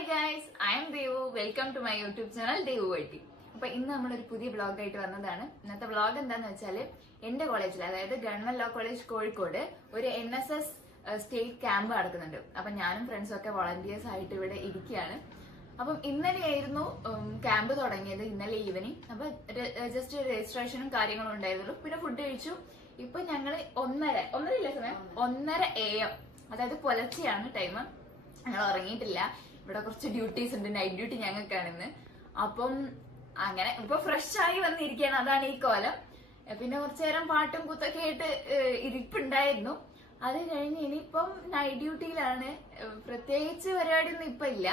Hi guys, I'm Devu. Welcome to my YouTube channel Devu വൈറ്റി. അപ്പൊ ഇന്ന് നമ്മളൊരു പുതിയ വ്ളോഗായിട്ട് വന്നതാണ്. ഇന്നത്തെ വ്ളോഗ് എന്താന്ന് വെച്ചാല് എന്റെ കോളേജിൽ, അതായത് ഗവൺമെന്റ് ലോ കോളേജ് കോഴിക്കോട്, ഒരു NSS സ്റ്റേറ്റ് ക്യാമ്പ് നടക്കുന്നുണ്ട്. അപ്പൊ ഞാനും ഫ്രണ്ട്സും ഒക്കെ വോളണ്ടിയേഴ്സ് ആയിട്ട് ഇവിടെ ഇരിക്കുകയാണ്. അപ്പം ഇന്നലെയായിരുന്നു ക്യാമ്പ് തുടങ്ങിയത്, ഇന്നലെ ഈവനിങ്. അപ്പൊ ജസ്റ്റ് രജിസ്ട്രേഷനും കാര്യങ്ങളും ഉണ്ടായിരുന്നുള്ളൂ. പിന്നെ ഫുഡ് കഴിച്ചു. ഇപ്പൊ ഞങ്ങള് 1:30 AM, അതായത് പുലർച്ചെയാണ് ടൈം. ഞങ്ങൾ ഉറങ്ങിയിട്ടില്ല. ഇവിടെ കുറച്ച് ഡ്യൂട്ടീസ് ഉണ്ട്, നൈറ്റ് ഡ്യൂട്ടി ഞങ്ങൾക്കാണ് ഇന്ന്. അപ്പം അങ്ങനെ ഇപ്പൊ ഫ്രഷ് ആയി വന്നിരിക്കുകയാണ്, അതാണ് ഈ കോലം. പിന്നെ കുറച്ചു നേരം പാട്ടും കൂത്തൊക്കെ ആയിട്ട് ഇരിപ്പുണ്ടായിരുന്നു. അത് കഴിഞ്ഞ് ഇനിയിപ്പം നൈറ്റ് ഡ്യൂട്ടിയിലാണ്. പ്രത്യേകിച്ച് പരിപാടിയൊന്നും ഇപ്പൊ ഇല്ല.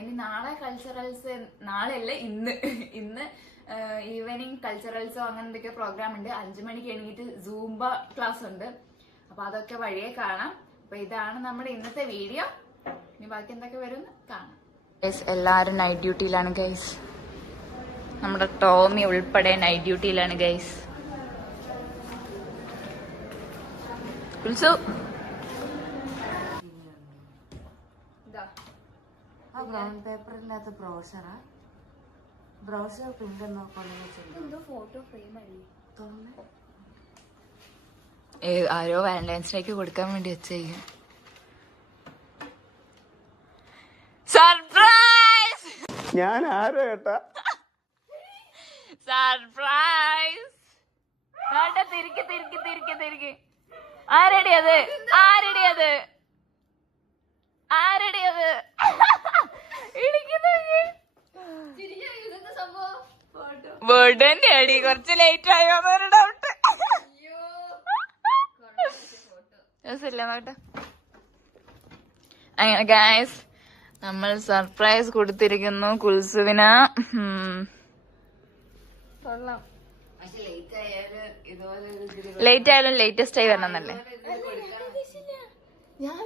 ഇനി നാളെ കൾച്ചറൽസ്, നാളെയല്ല ഇന്ന് ഈവനിങ് കൾച്ചറൽസോ അങ്ങനെ എന്തൊക്കെ പ്രോഗ്രാം ഉണ്ട്. 5 മണിക്ക് എണീറ്റ് സൂംബ ക്ലാസ് ഉണ്ട്. അപ്പൊ അതൊക്കെ വഴിയെ കാണാം. അപ്പൊ ഇതാണ് നമ്മുടെ ഇന്നത്തെ വീഡിയോ. ഇനി ബാക്കി എന്തൊക്കെ വരും കാണാം. എല്ലാരും നൈറ്റ് ഡ്യൂട്ടിയിലാണ് ഗൈസ്. നമ്മുടെ ടോമി ഉൾപ്പെടെ നൈറ്റ് ഡ്യൂട്ടിയിലാണ് ഗൈസ്. ബ്രൗൺ പേപ്പറിനകത്ത് ബ്രോഷറാ, ബ്രോഷർ പ്രിന്റ് എന്നോ ഫോട്ടോ ഫ്രെയിം ആരോ വാലന്റൈൻസ് ഡേക്ക് കൊടുക്കാൻ വേണ്ടി വെച്ചേ. സർപ്രൈസ്! ഞാൻ ആരോ ഏട്ടാ, സർപ്രൈസ്! തിരിക്ക് തിരിക്ക് തിരിക്ക് തിരിക്ക്. ആരടിയത്? ആരടിയത്? ആരടിയത്? ബേർഡന്റെ അടി കുറച്ച് ലേറ്റ് ആയോന്നൊരു ഡൗട്ട്. അങ്ങനെ ഗൈസ്, നമ്മൾ സർപ്രൈസ് കൊടുത്തിരിക്കുന്നു കുൽസുവിന്. ലേറ്റ് ആയാലും ലേറ്റസ്റ്റ് ആയി വരണന്നല്ലേ. ഞാൻ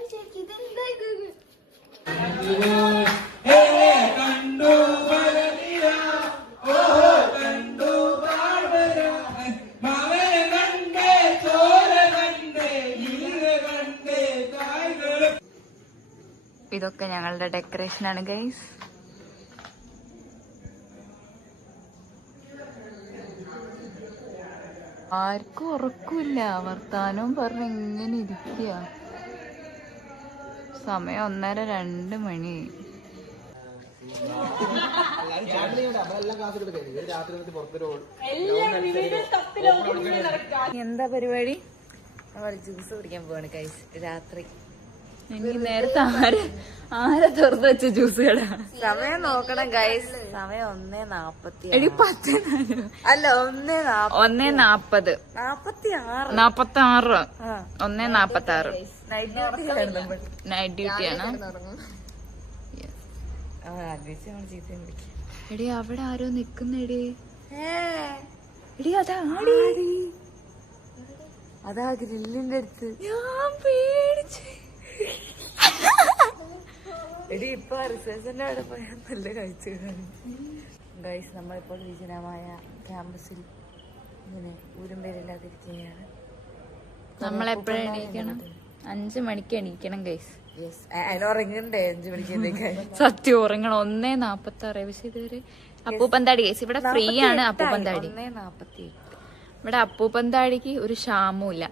ഇതൊക്കെ ഞങ്ങളുടെ ഡെക്കറേഷൻ ആണ് ഗൈസ്. ആർക്കും ഉറക്കില്ല, വർത്താനവും പറഞ്ഞ് ഇങ്ങനെ ഇരിക്കുക. സമയം 1:30-2 മണി. എന്താ പരിപാടി? ജ്യൂസ് കുടിക്കാൻ പോവാണ് ഗൈസ് രാത്രി. എനിക്ക് നേരത്തെ ആരെ തുറന്നു വെച്ച ജ്യൂസ് കട. സമയം നോക്കണം ഗൈസ്, സമയം 1:40. എടി 10 അല്ല 1:40. 46 1:46 നൈറ്റ് ഡ്യൂട്ടിയാണ്. എടി അവിടെ ആരോ നിക്കുന്നേടി. എടി അതാ ഗ്രില്ലിന്റെ അടുത്ത്. ഞാൻ പേടിച്ച്. എടി ഇപ്പൊ റിസർച്ചിന്റെ അവിടെ പോയാൽ നല്ല കാഴ്ചകളാണ് ഗൈസ്. നമ്മളിപ്പോൾ വിജനമായ ക്യാമ്പസിൽ ഇങ്ങനെ ഊരും പേരില്ലാതിരിക്കുകയാണ്. നമ്മളെപ്പോഴും എണീക്കണം? 5 മണിക്ക് എണീക്കണം ഗൈസ്. അതിനുറങ്ങണ്ടേ 5 മണിക്ക്? സത്യം ഉറങ്ങണം. 1:46. പക്ഷെ ഇതുവരെ അപ്പൂപ്പന്താടി ഗൈസ് ഇവിടെ ഫ്രീ ആണ്. അപ്പൂപ്പന്താടി 1:48. ഇവിടെ അപ്പൂപ്പന്താടിക്ക് ഒരു ക്ഷാമവും ഇല്ല.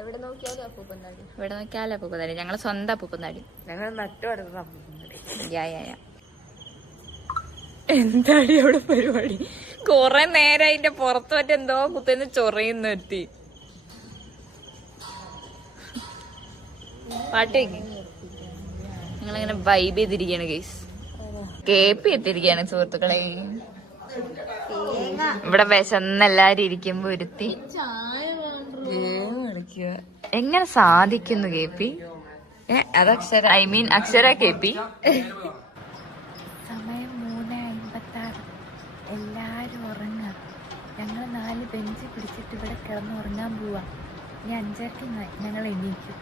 എവിടെ നോക്കിയാലും അപ്പൂപ്പന്താടി, ഇവിടെ നോക്കിയാലും അപ്പൂപ്പന്താടി. ഞങ്ങള് സ്വന്തം അപ്പൂപ്പന്താടി. ഞങ്ങൾ നട്ടുവടുത്ത അപ്പൂപ്പന്താടി. എന്താടി അവിടെ പരിപാടി? കൊറേ നേരം അതിന്റെ പുറത്ത് മറ്റെന്തോ കുത്തുന്ന ചൊറയുന്ന എത്തി. പാട്ട് ഞങ്ങളിങ്ങനെ വൈബ് ചെയ്തിരിക്കുകയാണ് ഗൈസ്. കേപ്പി എത്തിയിരിക്കുകയാണ് സുഹൃത്തുക്കളെ. ഇവിടെ വിശന്നെല്ലാരും ഇരിക്കുമ്പോ ഒരുത്തി എങ്ങനെ സാധിക്കുന്നു കേപ്പി? അത് അക്ഷര, ഐ മീൻ അക്ഷര കേപ്പി. സമയം 3:56. എല്ലാരും ഉറങ്ങാം. ഞങ്ങൾ 4 ബെഞ്ച് പിടിച്ചിട്ട് ഇവിടെ കിടന്ന് ഉറങ്ങാൻ പോവാ. ഇനി 5:30 ഞങ്ങൾ എണീക്കും.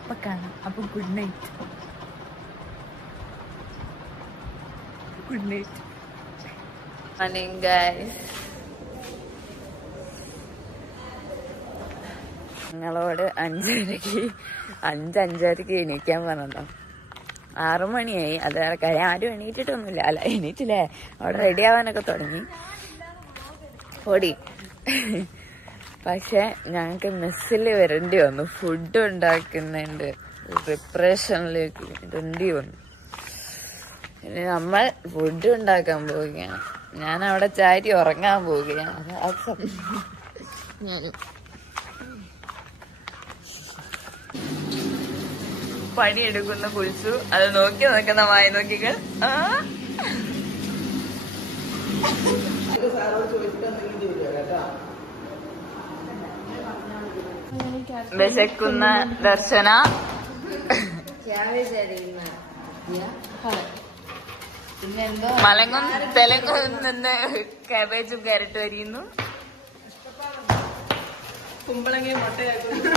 അപ്പൊ കാണാം. അപ്പൊ ഗുഡ് നൈറ്റ്. Good night. ഞങ്ങളോട് 5:30 എണീക്കാൻ പറഞ്ഞോ. 6 മണിയായി. അത് കാര്യം ആരും എണീറ്റിട്ടൊന്നുമില്ല. അല്ല എണീറ്റില്ലേ, അവിടെ റെഡി ആവാനൊക്കെ തുടങ്ങി ഓടി. പക്ഷെ ഞങ്ങക്ക് മെസ്സിൽ വരേണ്ടി വന്നു. ഫുഡ് ഉണ്ടാക്കുന്നതിന്റെ പ്രിപ്പറേഷനിലേക്ക് വരേണ്ടി വന്നു. ഇനി നമ്മൾ ഫുഡ് ഉണ്ടാക്കാൻ പോവുകയാണ്. ഞാൻ അവിടെ ചാരി ഉറങ്ങാൻ പോവുകയാണ്. ഞാനും പണിയെടുക്കുന്ന കുളിച്ചു. അത് നോക്കി നിൽക്കുന്ന മായ നോക്കികൾ. വിശക്കുന്ന ദർശന മലങ്ങും തെലങ്കും നിന്ന് കാബേജും ക്യാരറ്റും അരിയുന്നു.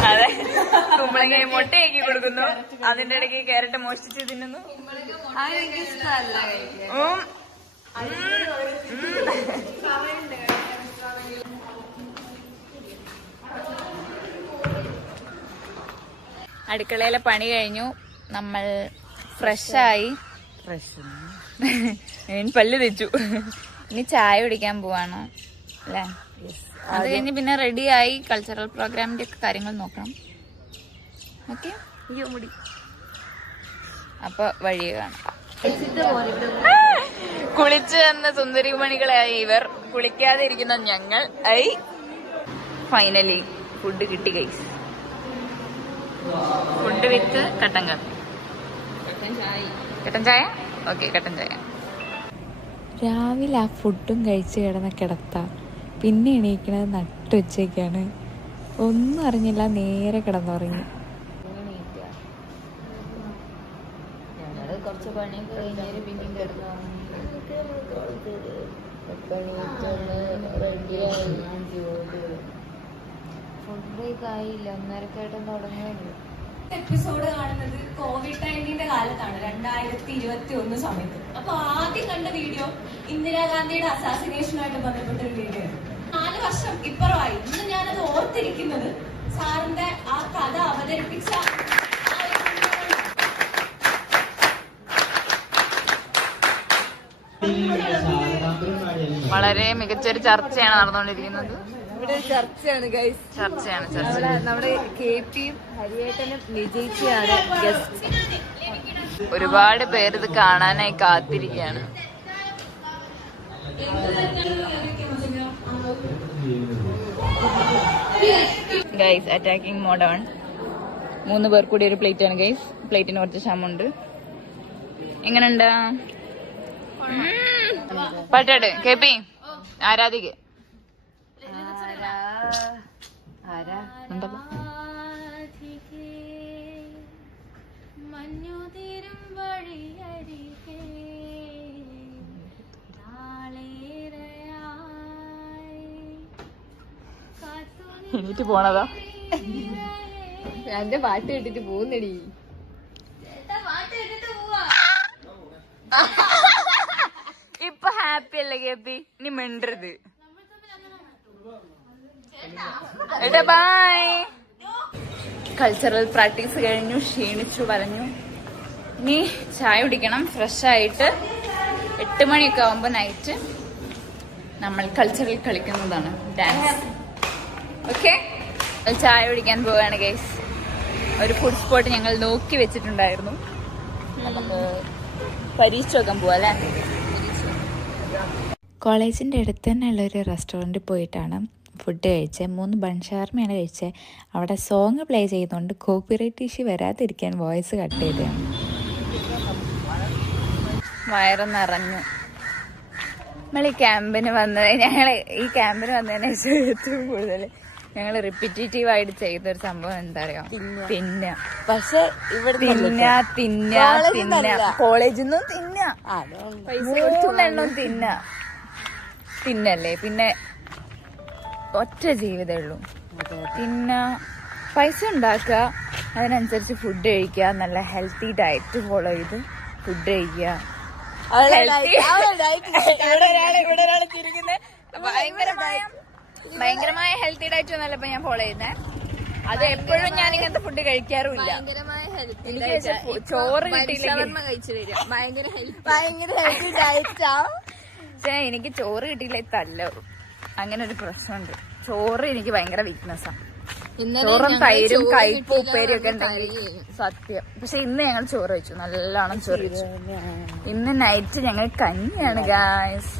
അതെ, കുമ്പളങ്ങയും മുട്ടയാക്കി കൊടുക്കുന്നു. അതിന്റെ ഇടയ്ക്ക് ക്യാരറ്റ് മോഷ്ടിച്ച് തിന്നുന്നു. അടുക്കളയിലെ പണി കഴിഞ്ഞു. നമ്മൾ ഫ്രഷായി. പല്ല് തെച്ചു. ഇനി ചായ കുടിക്കാൻ പോവാണ് അല്ലേ? അത് കഴിഞ്ഞ് പിന്നെ റെഡിയായി കൾച്ചറൽ പ്രോഗ്രാമിന്റെ ഒക്കെ കാര്യങ്ങൾ നോക്കണം. ഓക്കെ, മുടി അപ്പൊ വഴി കാണാം. കുളിച്ചു വന്ന സുന്ദരിമണികളായി ഇവർ, കുളിക്കാതെ ഇരിക്കുന്ന ഞങ്ങൾ. ഫൈനലി ഫുഡ് കിട്ടി ഗൈസ്. ഫുഡ് വിത്ത് കട്ടൻ കാപ്പി. കട്ടൻ ചായ. ഓക്കെ, കട്ടൻ ചായ. രാവിലെ ആ ഫുഡും കഴിച്ച് കിടന്ന കിടത്ത, പിന്നെ എണീക്കണത് നട്ടുച്ചയ്ക്കാണ്. ഒന്നും അറിഞ്ഞില്ല, നേരെ കിടന്നുറങ്ങി. ഞങ്ങള് കുറച്ച് പണിയൊക്കെ കഴിഞ്ഞാല് പിന്നെയും കിടന്നുറങ്ങി. ഫുഡ് ബ്രേക്ക് ആയില്ല, 1:30 തുടങ്ങുകയുള്ളൂ. എപ്പിസോഡ് കാണുന്നത് കോവിഡ്-19 കാലത്താണ്, 2021 സമയത്ത്. അപ്പൊ ആദ്യം കണ്ട വീഡിയോ ഇന്ദിരാഗാന്ധിയുടെ അസാസിനേഷനുമായിട്ട് ബന്ധപ്പെട്ട ഒരു വീഡിയോ ആണ്. 4 വർഷം ഇപ്പുറമായി. ഇന്ന് ഞാനത് ഓർത്തിരിക്കുന്നത് സാറിന്റെ ആ കഥ അവതരിപ്പിച്ച വളരെ മികച്ചൊരു ചർച്ചയാണ് നടന്നുകൊണ്ടിരിക്കുന്നത്. ഇവിടെ ഒരു ചർച്ചയാണ് ഗൈസ്. ചർച്ചയാണ്. നമ്മുടെ KP യും ഹരിയേട്ടനും വിജയിച്ചാണ് ഗസ്റ്റ്. ഒരുപാട് പേര് ഇത് കാണാനായി കാത്തിരിക്കുകയാണ്. Guys, attacking മോഡാണ്. 3 പേർ കൂടി ഒരു പ്ലേറ്റ് ആണ് ഗൈസ്. പ്ലേറ്റിന് കുറച്ച് ക്ഷമുണ്ട്. എങ്ങനെയുണ്ട്? പട്ടാട് KP ആരാധിക മഞ്ഞുതിരും വഴിയരികെ എണീറ്റ് പോണതാ. എന്റെ പാട്ട് കേട്ടിട്ട് പോകുന്നടി. ഇപ്പൊ ഹാപ്പി അല്ലേ KP? ഇനി മിണ്ടരുത്. ബൈ. കൾച്ചറൽ പ്രാക്ടീസ് കഴിഞ്ഞു, ക്ഷീണിച്ചു പറഞ്ഞു. ഇനി ചായ കുടിക്കണം. ഫ്രഷ് ആയിട്ട് 8 മണിയൊക്കെ ആവുമ്പോ നൈറ്റ് നമ്മൾ കൾച്ചറൽ കളിക്കുന്നതാണ്, ഡാൻസ്. ഓക്കെ, ചായ കുടിക്കാൻ പോവുകയാണ് ഗൈസ്. ഒരു ഫുഡ് സ്പോട്ട് ഞങ്ങൾ നോക്കി വെച്ചിട്ടുണ്ടായിരുന്നു. നമുക്ക് പരീക്ഷ നോക്കാൻ പോവാ അല്ലേ? കോളേജിൻ്റെ അടുത്ത് തന്നെയുള്ള ഒരു റെസ്റ്റോറൻറ്റിൽ പോയിട്ടാണ് ഫുഡ് കഴിച്ചത്. 3 ബൺ ഷവർമയാണ് കഴിച്ചത്. അവിടെ സോങ് പ്ലേ ചെയ്യുന്നതുകൊണ്ട് കോപ്പിറൈറ്റ് ഇഷ്യൂ വരാതിരിക്കാൻ വോയിസ് കട്ട് ചെയ്തതാണ്. വയറ് നിറഞ്ഞു. നമ്മൾ ഈ ക്യാമ്പിന് വന്നതിന് വന്നതിന് ശേഷം ഏറ്റവും കൂടുതൽ ഞങ്ങൾ റിപ്പീറ്റേറ്റീവ് ആയിട്ട് ചെയ്തൊരു സംഭവം എന്താ അറിയാം? തിന്ന. പക്ഷെ ഇവിടെ കോളേജിൽ നിന്നും തിന്ന, 3 എണ്ണം തിന്നല്ലേ. പിന്നെ ഒറ്റ ജീവിതമേ ഉള്ളൂ. പിന്നെ പൈസ ഉണ്ടാക്കുക, അതിനനുസരിച്ച് ഫുഡ് കഴിക്കുക, നല്ല ഹെൽത്തി ഡയറ്റ് ഫോളോ ചെയ്ത് ഫുഡ് കഴിക്കുക. ഇവിടെ ഒരാള് ചിരിക്കുന്നത് ഭയങ്കരമായ ഹെൽത്തി ഡയറ്റ് ഒന്നല്ല ഇപ്പൊ ഞാൻ ഫോളോ ചെയ്യുന്നത്. അത് എപ്പോഴും ഞാൻ ഇങ്ങനത്തെ ഫുഡ് കഴിക്കാറുമില്ല. എനിക്ക് ചോറ് പക്ഷേ എനിക്ക് ചോറ് കിട്ടിയില്ലേ തല്ലോ, അങ്ങനെ ഒരു പ്രശ്നമുണ്ട്. ചോറ് എനിക്ക് ഭയങ്കര വീക്ക്നെസ്സാണ്. ചോറും തൈരും കയ്പും ഉപ്പേരിയും ഒക്കെ ഉണ്ടെങ്കിൽ സത്യം. പക്ഷെ ഇന്ന് ഞങ്ങൾ ചോറ് വെച്ചു, നല്ലോണം ചോറ് വെച്ചു. ഇന്ന് നൈറ്റ് ഞങ്ങൾ കഞ്ഞിയാണ് ഗായ്സ്.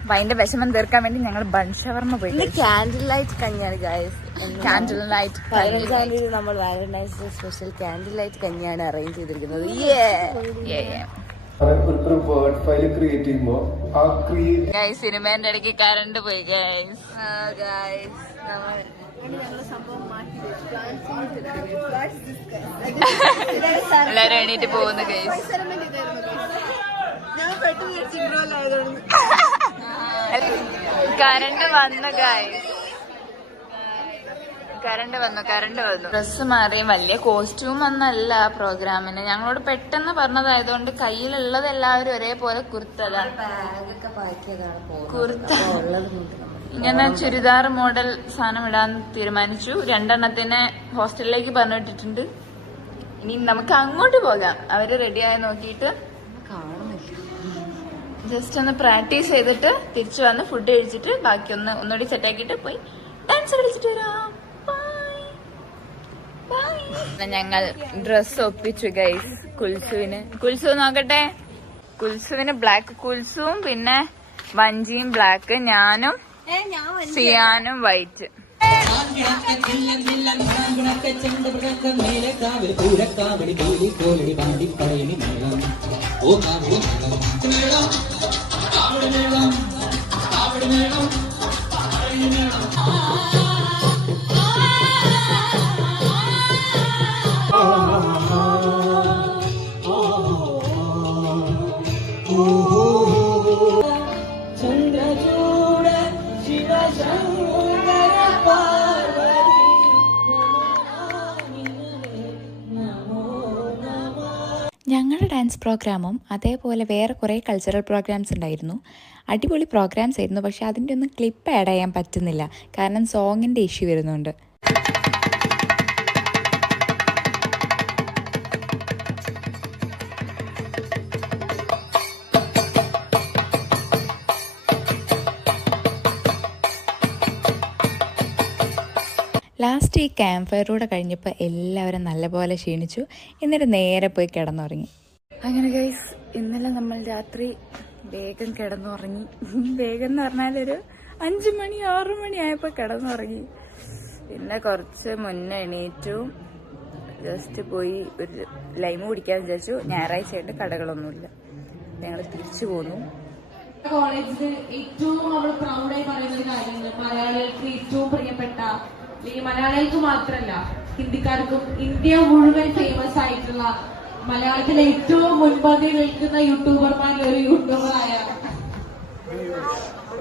അപ്പൊ അതിന്റെ വിഷമം തീർക്കാൻ വേണ്ടി ഞങ്ങൾ ബൺഷവർമ്മ പോയി. കാൻഡിൽ ലൈറ്റ് കഞ്ഞിയാണ് ഗായ്സ്. കാൻഡിൽ ലൈറ്റ് 15-ാം തീയതി നമ്മൾ valentine's day special candle light കഞ്ഞിയാണ് അറേഞ്ച് ചെയ്തിരിക്കുന്നത്. സിനിമേന്റെ ഇടയ്ക്ക് കറണ്ട് പോയി ഗൈസ്. എല്ലാരും എണീറ്റ് പോകുന്നു ഗൈസ്. കറണ്ട് വന്നു ഗൈസ്, കറണ്ട് വന്നു. ഡ്രസ്സ് മാറി. വലിയ കോസ്റ്റ്യൂം ഒന്നല്ല പ്രോഗ്രാമിന്. ഞങ്ങളോട് പെട്ടെന്ന് പറഞ്ഞതായതുകൊണ്ട് കയ്യിലുള്ളത് എല്ലാവരും ഒരേപോലെ കുർത്തതാണ്. കുർത്ത ഇങ്ങനെ ചുരിദാർ മോഡൽ സാധനം ഇടാൻ തീരുമാനിച്ചു. 2 എണ്ണത്തിനെ ഹോസ്റ്റലിലേക്ക് പറഞ്ഞിട്ടിട്ടുണ്ട്. ഇനി നമുക്ക് അങ്ങോട്ട് പോകാം. അവര് റെഡിയായി നോക്കിയിട്ട് ജസ്റ്റ് ഒന്ന് പ്രാക്ടീസ് ചെയ്തിട്ട് തിരിച്ചു വന്ന് ഫുഡ് കഴിച്ചിട്ട് ബാക്കി ഒന്നുകൂടി സെറ്റാക്കിയിട്ട് പോയി ഡാൻസ് കളിച്ചിട്ട് വരാം. ഞങ്ങൾ ഡ്രസ് ഒപ്പിച്ചു ഗൈസ് കുൽസുവിന്. കുൽസു നോക്കട്ടെ. കുൽസുവിന് ബ്ലാക്ക് കുൽസുവും പിന്നെ വഞ്ചിയും ബ്ലാക്ക്, ഞാനും സിയാനും വൈറ്റ്. ഞങ്ങളുടെ ഡാൻസ് പ്രോഗ്രാമും അതേപോലെ വേറെ കുറേ കൾച്ചറൽ പ്രോഗ്രാംസ് ഉണ്ടായിരുന്നു. അടിപൊളി പ്രോഗ്രാംസ് ആയിരുന്നു. പക്ഷെ അതിൻ്റെ ഒന്നും ക്ലിപ്പ് ആഡ് ചെയ്യാൻ പറ്റുന്നില്ല, കാരണം സോങ്ങിൻ്റെ ഇഷ്യൂ വരുന്നുണ്ട്. ലാസ്റ്റ് ഈ ക്യാമ്പ് ഫയറൂടെ കഴിഞ്ഞപ്പോൾ എല്ലാവരും നല്ലപോലെ ക്ഷീണിച്ചു. എന്നിട്ട് നേരെ പോയി കിടന്നുറങ്ങി. അങ്ങനെ ഗൈസ്, ഇന്നലെ നമ്മൾ രാത്രി വേഗം കിടന്നുറങ്ങി. വേഗം എന്ന് പറഞ്ഞാലൊരു 5 മണി 6 മണി ആയപ്പോൾ കിടന്നുറങ്ങി. പിന്നെ കുറച്ച് മുന്നേ എണീറ്റു, ജസ്റ്റ് പോയി ഒരു ലൈമ് കുടിക്കാൻ വിചാരിച്ചു. ഞായറാഴ്ച ആയിട്ട് കടകളൊന്നുമില്ല. ഞങ്ങൾ തിരിച്ചു പോന്നു. കോളേജിൽ ഏറ്റവും നമ്മൾ പ്രൗഡായി പറയുന്ന ഒരു കാര്യമുണ്ട്. മലയാളികൾക്ക് ഏറ്റവും പ്രിയപ്പെട്ട, ഈ മലയാളികൾക്ക് മാത്രമല്ല ഹിന്ദിക്കാർക്കും ഇന്ത്യ മുഴുവൻ ഫേമസ് ആയിട്ടുള്ള, മലയാളത്തിലെ ഏറ്റവും മുൻപന്തിയിൽ നിൽക്കുന്ന യൂട്യൂബർമാരിൽ ഒരു യൂട്യൂബറായ,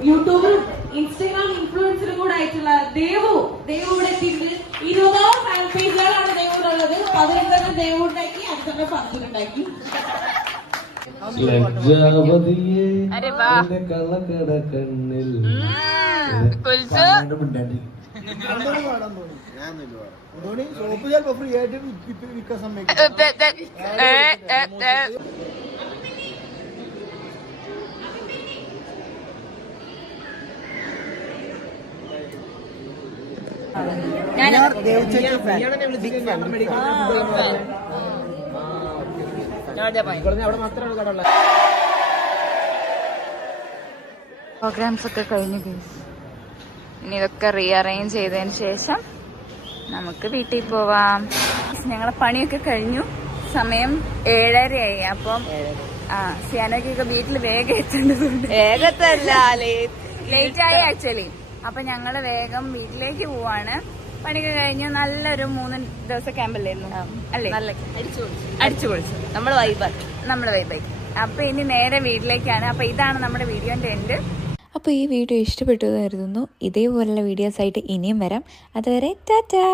യൂട്യൂബർ ഇൻസ്റ്റാഗ്രാം ഇൻഫ്ലുവൻസറും കൂടെ ആയിട്ടുള്ള ദേവുവിടെ എത്തിയിട്ട് 20 ഫാൻ പേജുകളാണ് ദേവുടുള്ളത്. 11 ദേവു ഉണ്ടാക്കി, 5 ഫംഗ്ഷൻ ഉണ്ടാക്കി. കള്ളക്കടക്കണ്ണിൽ സോപ്പ് ചിലപ്പോ ഫ്രീ ആയിട്ട് വിൽക്കാൻ സമ്മതിക്കും. പ്രോഗ്രാംസ് ഒക്കെ കഴിഞ്ഞു ഗൈസ്. ഇനി ഇതൊക്കെ റീഅറേഞ്ച് ചെയ്തതിന് ശേഷം നമുക്ക് വീട്ടിൽ പോവാം. ഞങ്ങളെ പണിയൊക്കെ കഴിഞ്ഞു. സമയം 7:30 അപ്പം സിയാനോക്കൊക്കെ വീട്ടിൽ വേഗം എത്തേണ്ടതുണ്ട്. വേഗത്തല്ല, ലേറ്റ് ആയി ആക്ച്വലി. അപ്പൊ ഞങ്ങള് വേഗം വീട്ടിലേക്ക് പോവാണ്. പണിയൊക്കെ കഴിഞ്ഞ് നല്ലൊരു 3 ദിവസം ക്യാമ്പല്ലായിരുന്നു അല്ലേ? അടിച്ചു പൊളിച്ചു. നമ്മള് വൈബായി. അപ്പൊ ഇനി നേരെ വീട്ടിലേക്കാണ്. അപ്പൊ ഇതാണ് നമ്മുടെ വീഡിയോന്റെ എൻഡ്. അപ്പോൾ ഈ വീഡിയോ ഇഷ്ടപ്പെട്ടു എന്ന് കരുതുന്നു. ഇതേപോലുള്ള വീഡിയോസായിട്ട് ഇനിയും വരാം. അതുവരെ ടാറ്റാ.